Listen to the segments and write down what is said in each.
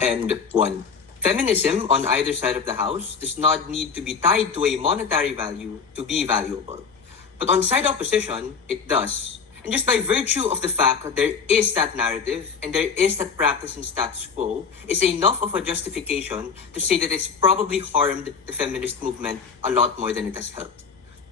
And 1. Feminism on either side of the house does not need to be tied to a monetary value to be valuable. But on side opposition, it does. And just by virtue of the fact that there is that narrative and there is that practice in status quo is enough of a justification to say that it's probably harmed the feminist movement a lot more than it has helped.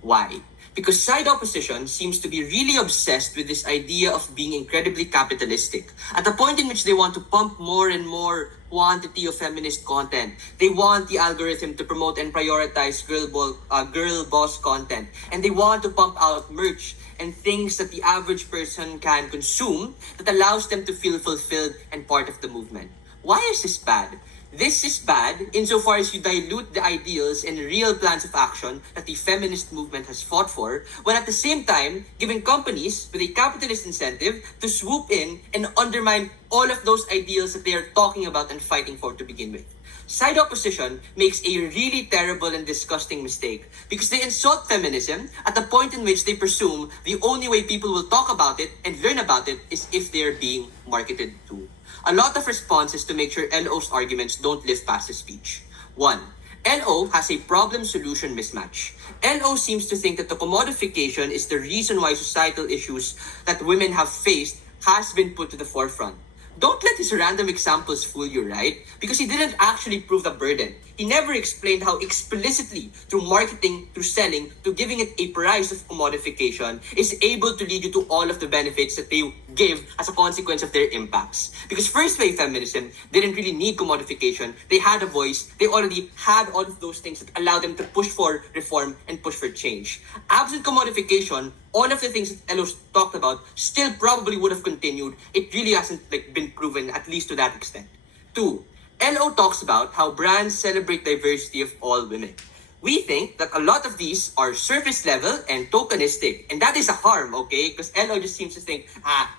Why? Because side opposition seems to be really obsessed with this idea of being incredibly capitalistic, at the point in which they want to pump more and more quantity of feminist content. They want the algorithm to promote and prioritize girl boss content. And they want to pump out merch and things that the average person can consume that allows them to feel fulfilled and part of the movement. Why is this bad? This is bad insofar as you dilute the ideals and real plans of action that the feminist movement has fought for, while at the same time giving companies with a capitalist incentive to swoop in and undermine all of those ideals that they are talking about and fighting for to begin with. Side opposition makes a really terrible and disgusting mistake because they insult feminism at the point in which they presume the only way people will talk about it and learn about it is if they're being marketed to. A lot of responses to make sure LO's arguments don't live past the speech. 1. LO has a problem-solution mismatch. LO seems to think that the commodification is the reason why societal issues that women have faced has been put to the forefront. Don't let his random examples fool you, right? Because he didn't actually prove the burden. He never explained how explicitly, through marketing, through selling, to giving it a price of commodification, is able to lead you to all of the benefits that they give as a consequence of their impacts. Because first wave feminism didn't really need commodification. They had a voice. They already had all of those things that allowed them to push for reform and push for change. Absent commodification, all of the things that LO's talked about still probably would have continued. It really hasn't been proven, at least to that extent. 2. LO talks about how brands celebrate diversity of all women. We think that a lot of these are surface level and tokenistic, and that is a harm, okay? Because LO just seems to think,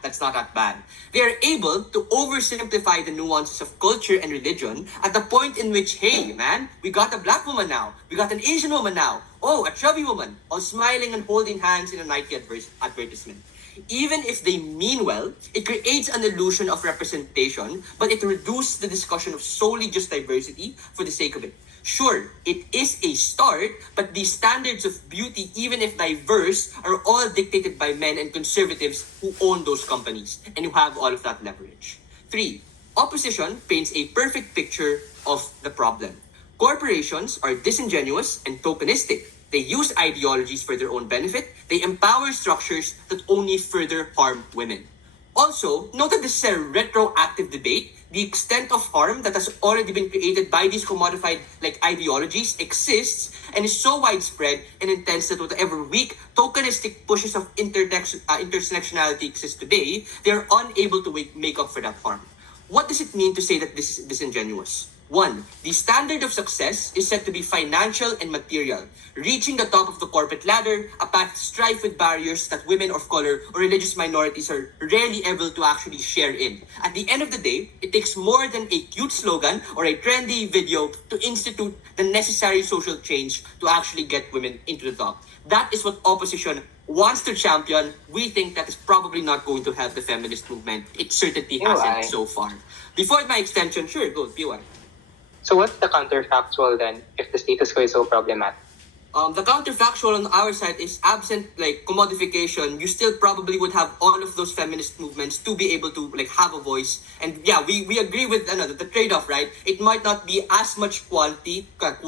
that's not that bad. They are able to oversimplify the nuances of culture and religion at the point in which, hey man, we got a black woman now, we got an Asian woman now, oh, a chubby woman, all smiling and holding hands in a Nike advertisement. Even if they mean well, it creates an illusion of representation, but it reduces the discussion of solely just diversity for the sake of it. Sure, it is a start, but the standards of beauty, even if diverse, are all dictated by men and conservatives who own those companies and who have all of that leverage. 3. Opposition paints a perfect picture of the problem. Corporations are disingenuous and tokenistic. They use ideologies for their own benefit. They empower structures that only further harm women. Also, note that this is a retroactive debate. The extent of harm that has already been created by these commodified ideologies exists and is so widespread and intense that whatever weak, tokenistic pushes of intersectionality exist today, they are unable to make up for that harm. What does it mean to say that this is disingenuous? 1. The standard of success is said to be financial and material. Reaching the top of the corporate ladder, a path strife with barriers that women of color or religious minorities are rarely able to actually share in. At the end of the day, it takes more than a cute slogan or a trendy video to institute the necessary social change to actually get women into the top. That is what opposition wants to champion. We think that is probably not going to help the feminist movement. It certainly hasn't so far. Before my extension, sure, go, PY. So what's the counterfactual then, if the status quo is so problematic? The counterfactual on our side is absent commodification, you still probably would have all of those feminist movements to be able to have a voice. And yeah, we agree with the trade-off, right? It might not be as much quantity, but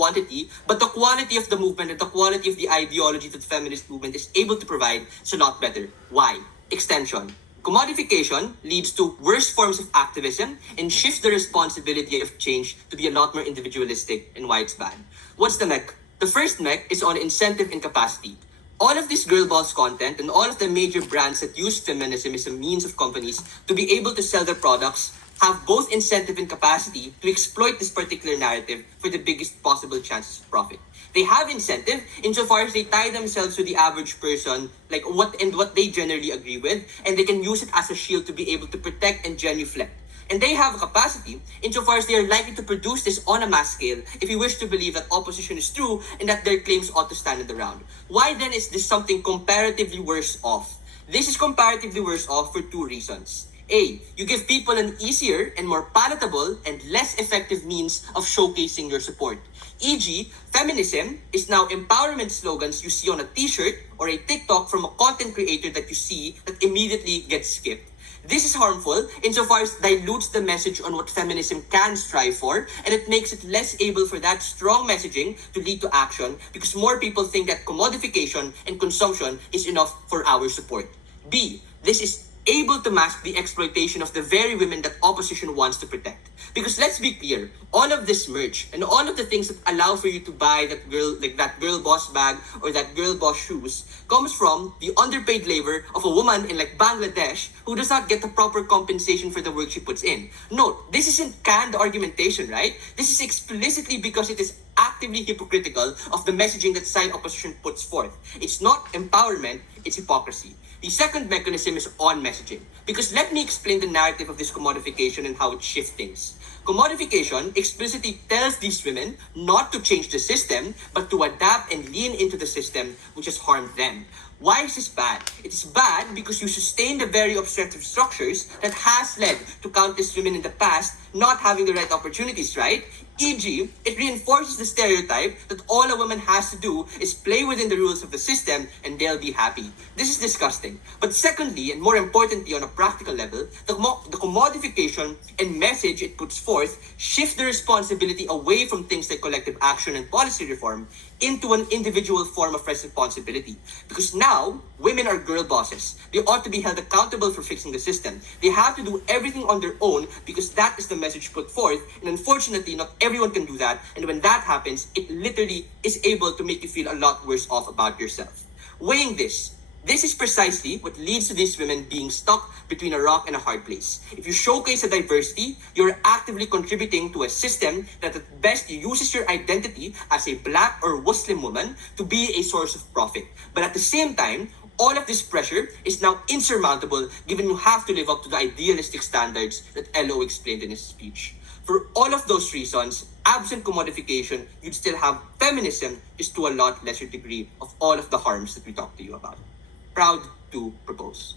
the quality of the movement and the quality of the ideology that the feminist movement is able to provide is a lot better. Why? Extension. Commodification leads to worse forms of activism and shifts the responsibility of change to be a lot more individualistic and why it's bad. What's the mech? The first mech is on incentive and capacity. All of this girl boss content and all of the major brands that use feminism as a means of companies to be able to sell their products have both incentive and capacity to exploit this particular narrative for the biggest possible chances of profit. They have incentive insofar as they tie themselves to the average person, what they generally agree with, and they can use it as a shield to be able to protect and genuflect. And they have a capacity insofar as they are likely to produce this on a mass scale if you wish to believe that opposition is true and that their claims ought to stand in the round. Why then is this something comparatively worse off? This is comparatively worse off for two reasons. A. You give people an easier and more palatable and less effective means of showcasing your support. E.g., feminism is now empowerment slogans you see on a t-shirt or a TikTok from a content creator that you see that immediately gets skipped. This is harmful insofar as dilutes the message on what feminism can strive for, and it makes it less able for that strong messaging to lead to action because more people think that commodification and consumption is enough for our support. B. This is able to mask the exploitation of the very women that opposition wants to protect. Because let's be clear, all of this merch and all of the things that allow for you to buy that girl boss bag or that girl boss shoes comes from the underpaid labor of a woman in like Bangladesh who does not get the proper compensation for the work she puts in. Note, this isn't canned argumentation, right? This is explicitly because it is actively hypocritical of the messaging that side opposition puts forth. It's not empowerment, it's hypocrisy. The second mechanism is on messaging. Because let me explain the narrative of this commodification and how it shifts things. Commodification explicitly tells these women not to change the system, but to adapt and lean into the system which has harmed them. Why is this bad? It is bad because you sustain the very obstructive structures that has led to countless women in the past not having the right opportunities, right? E.g., it reinforces the stereotype that all a woman has to do is play within the rules of the system and they'll be happy. This is disgusting. But secondly, and more importantly on a practical level, the commodification and message it puts forth shift the responsibility away from things like collective action and policy reform into an individual form of responsibility. Because now, women are girl bosses. They ought to be held accountable for fixing the system. They have to do everything on their own because that is the message put forth. And unfortunately, not everyone can do that. And when that happens, it literally is able to make you feel a lot worse off about yourself. Weighing this is precisely what leads to these women being stuck between a rock and a hard place. If you showcase a diversity, you're actively contributing to a system that at best uses your identity as a black or Muslim woman to be a source of profit. But at the same time, all of this pressure is now insurmountable given you have to live up to the idealistic standards that LO explained in his speech. For all of those reasons, absent commodification, you'd still have feminism just to a lot lesser degree of all of the harms that we talked to you about. Proud to propose.